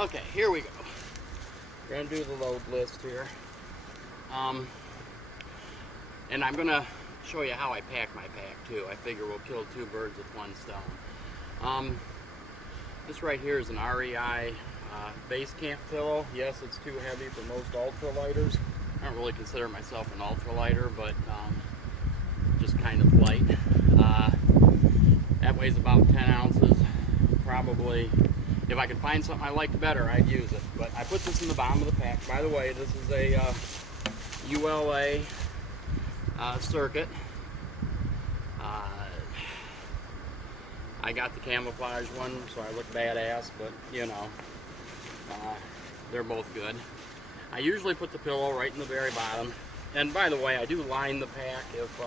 Okay, here we go. We're gonna do the load list here. And I'm gonna show you how I pack my pack too. I figure we'll kill two birds with one stone. This right here is an REI base camp pillow. Yes, it's too heavy for most ultralighters. I don't really consider myself an ultralighter, but just kind of light. That weighs about 10 ounces. Probably, if I could find something I liked better, I'd use it. But I put this in the bottom of the pack. By the way, this is a ULA circuit. I got the camouflage one, so I look badass, but you know, they're both good. I usually put the pillow right in the very bottom. And by the way, I do line the pack. If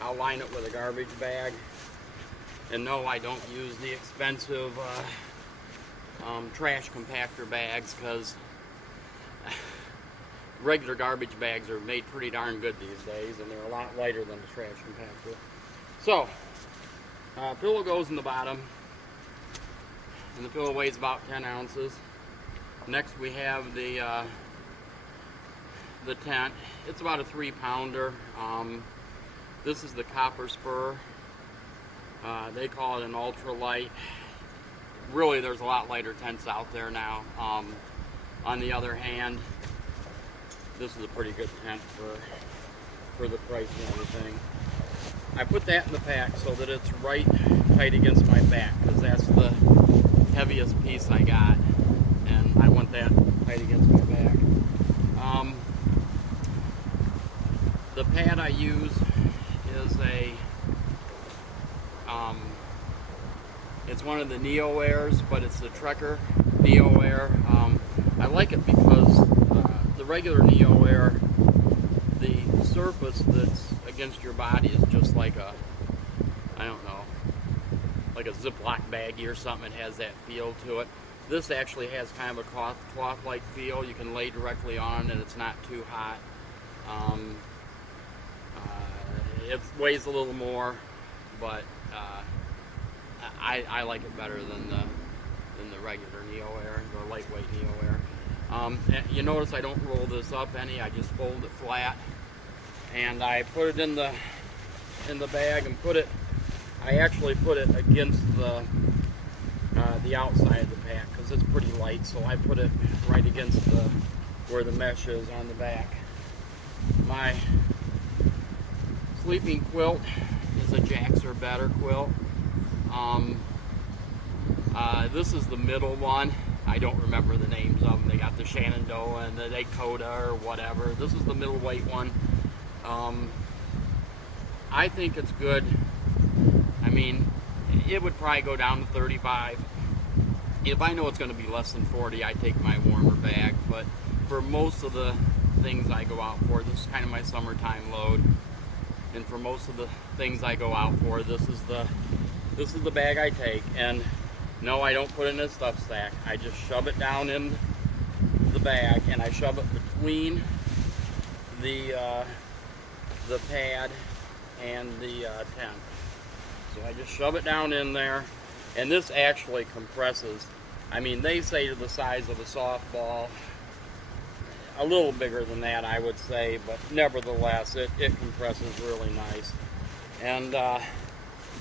I'll line it with a garbage bag. And no, I don't use the expensive trash compactor bags, because regular garbage bags are made pretty darn good these days, and they're a lot lighter than a trash compactor. So, pillow goes in the bottom, and the pillow weighs about 10 ounces. Next we have the tent. It's about a 3-pounder. This is the Copper Spur. They call it an ultralight. Really, there's a lot lighter tents out there now. On the other hand, this is a pretty good tent for the price and everything. I put that in the pack so that it's right tight against my back, because that's the heaviest piece I got, and I want that tight against my back. The pad I use is it's one of the NeoAirs, but it's the Trekker NeoAir. I like it because the regular NeoAir, the surface that's against your body is just like a, I don't know, like a Ziploc baggie or something. It has that feel to it. This actually has kind of a cloth-like feel. You can lay directly on and it's not too hot. It weighs a little more, but I like it better than the regular NeoAir, the lightweight NeoAir. You notice I don't roll this up any. I just fold it flat, and I put it in the bag and put it. I actually put it against the outside of the pack because it's pretty light. So I put it right against where the mesh is on the back. My sleeping quilt is a Jax or Better quilt. This is the middle one. I don't remember the names of them. They got the Shenandoah and the Dakota or whatever. This is the middleweight one. I think it's good. I mean, it would probably go down to 35. If I know it's going to be less than 40, I take my warmer bag. But for most of the things I go out for, this is kind of my summertime load. And for most of the things I go out for, this is the bag I take. And no, I don't put it in a stuff sack. I just shove it down in the bag, and I shove it between the pad and the tent. So I just shove it down in there, and this actually compresses. I mean, they say to the size of a softball. A little bigger than that, I would say, but nevertheless, it compresses really nice. And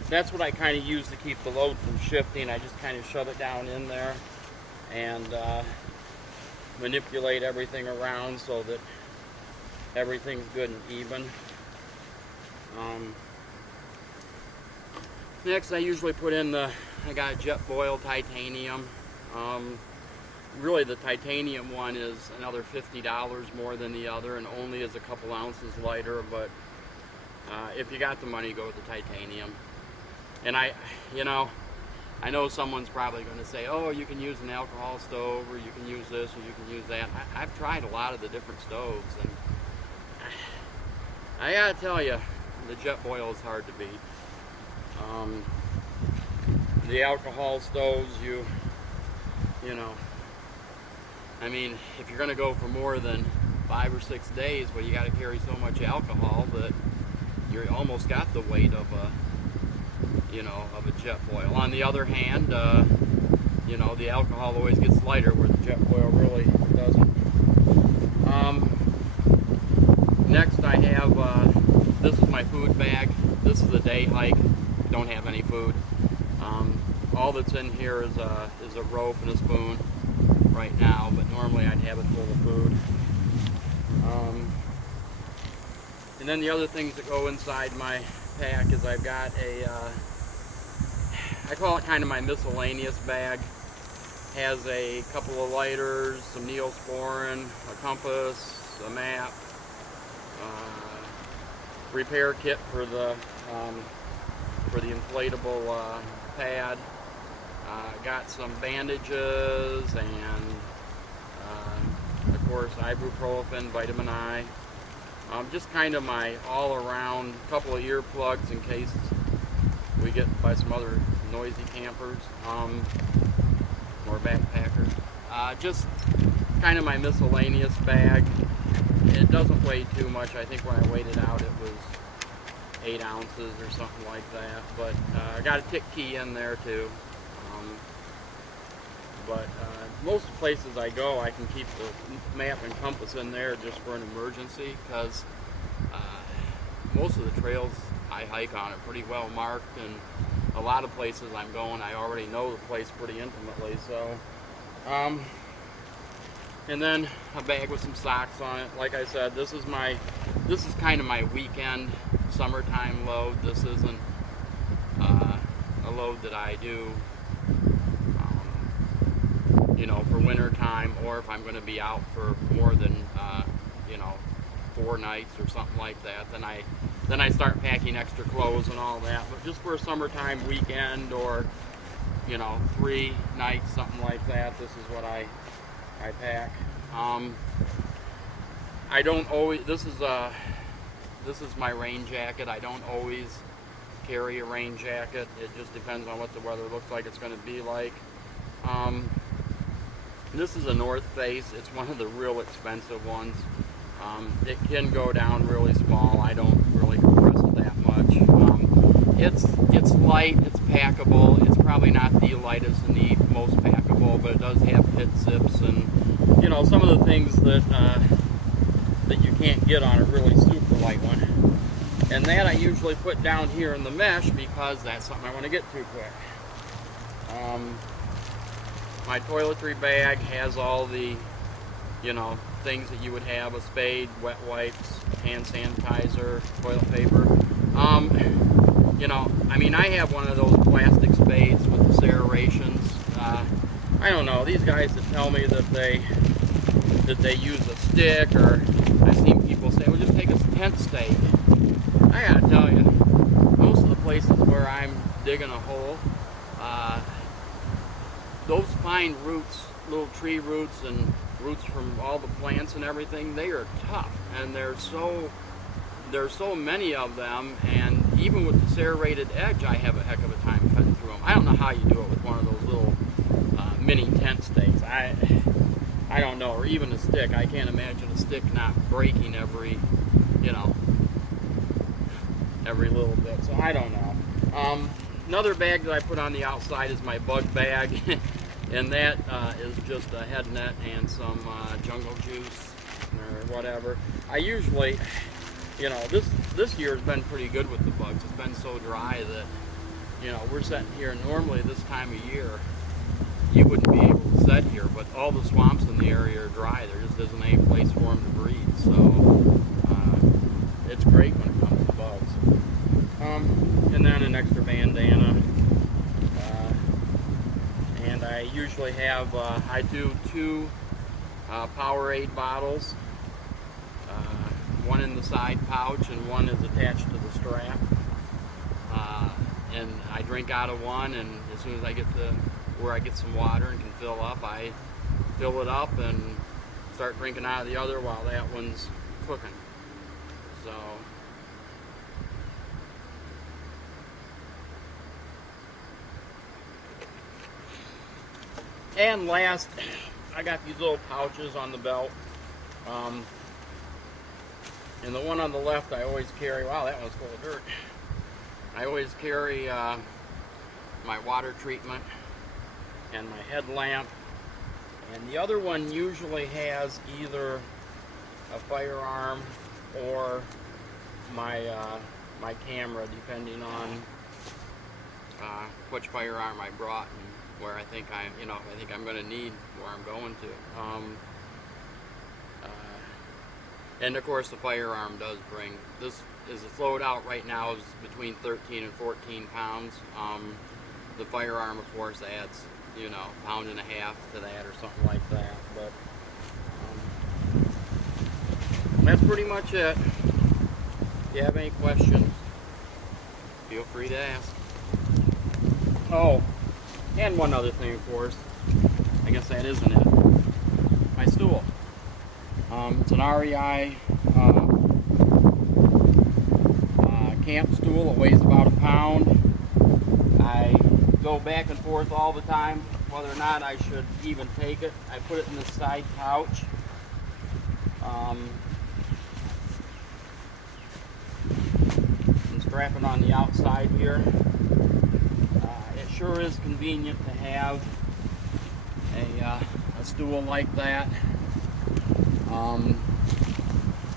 that's what I kind of use to keep the load from shifting. I just kind of shove it down in there and manipulate everything around so that everything's good and even. Next, I usually put in I got a Jetboil titanium. Really, the titanium one is another $50 more than the other, and only is a couple ounces lighter. But if you got the money, go with the titanium. And I know someone's probably going to say, "Oh, you can use an alcohol stove, or you can use this, or you can use that." I've tried a lot of the different stoves, and I gotta tell you, the Jetboil is hard to beat. The alcohol stoves, you know. I mean, if you're going to go for more than 5 or 6 days, well, you got to carry so much alcohol that you almost got the weight of a Jetboil. On the other hand, you know, the alcohol always gets lighter where the Jetboil really doesn't. Next I have, this is my food bag. This is a day hike. Don't have any food. All that's in here is a rope and a spoon right now, but normally I'd have it full of food. And then the other things that go inside my pack is I've got I call it kind of my miscellaneous bag. Has a couple of lighters, some Neosporin, a compass, a map, repair kit for the inflatable pad. Got some bandages and of course ibuprofen, vitamin I. Just kind of my all-around couple of earplugs in case we get by some other noisy campers or backpackers. Just kind of my miscellaneous bag. It doesn't weigh too much. I think when I weighed it out it was 8 ounces or something like that. But I got a tick key in there too. But most places I go, I can keep the map and compass in there just for an emergency, because most of the trails I hike on are pretty well marked, and a lot of places I'm going, I already know the place pretty intimately. So, and then a bag with some socks on it. Like I said, this is kind of my weekend summertime load. This isn't a load that I do, you know, for winter time, or if I'm going to be out for more than you know, 4 nights or something like that, then I start packing extra clothes and all that. But just for a summertime weekend, or you know, 3 nights, something like that, this is what I pack. I don't always. This is my rain jacket. I don't always carry a rain jacket. It just depends on what the weather looks like it's going to be like. This is a North Face. It's one of the real expensive ones. It can go down really small. I don't really compress it that much. It's light. It's packable. It's probably not the lightest and the most packable, but it does have pit zips and, you know, some of the things that that you can't get on a really super light one. And that I usually put down here in the mesh because that's something I want to get to quick. My toiletry bag has all the, you know, things that you would have: a spade, wet wipes, hand sanitizer, toilet paper. You know, I mean, I have one of those plastic spades with the serrations. I don't know, these guys that tell me that they use a stick, or I've seen people say, well, just take a tent stake. I gotta tell you, most of the places where I'm digging a hole, those fine roots, little tree roots and roots from all the plants and everything, they are tough, and there's so many of them, and even with the serrated edge, I have a heck of a time cutting through them. I don't know how you do it with one of those little mini tent stakes. I don't know, or even a stick. I can't imagine a stick not breaking every, you know, every little bit. So I don't know. Another bag that I put on the outside is my bug bag, and that is just a head net and some jungle juice or whatever. I usually, you know, this year has been pretty good with the bugs. It's been so dry that, you know, we're sitting here. Normally this time of year, you wouldn't be able to sit here, but all the swamps in the area are dry. There just isn't any place for them to breed. So it's great when it comes to bugs. And then an extra bandana. And I usually have, I do 2 Powerade bottles. One in the side pouch and one is attached to the strap. And I drink out of one, and as soon as I get to where I get some water and can fill up, I fill it up and start drinking out of the other while that one's cooking. So and last, I got these little pouches on the belt. And the one on the left I always carry, wow, that one's full of dirt. I always carry my water treatment. and my headlamp. And the other one usually has either a firearm or my my camera, depending on which firearm I brought and where I think I'm going to need where I'm going to. And of course, the firearm does bring, this is its load out right now is between 13 and 14 pounds. The firearm, of course, adds, a pound and a half to that or something like that. But that's pretty much it. If you have any questions, feel free to ask. Oh, and one other thing, of course. I guess that isn't it. My stool. It's an REI camp stool. It weighs about a pound. I go back and forth all the time whether or not I should even take it. I put it in the side pouch. And strap it on the outside here. It sure is convenient to have a stool like that.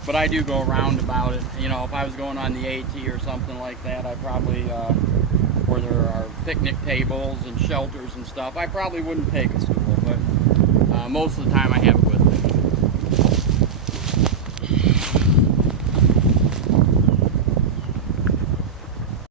But I do go around about it. If I was going on the AT or something like that, I probably, where there are picnic tables and shelters and stuff, I probably wouldn't take a stool. But most of the time I have it with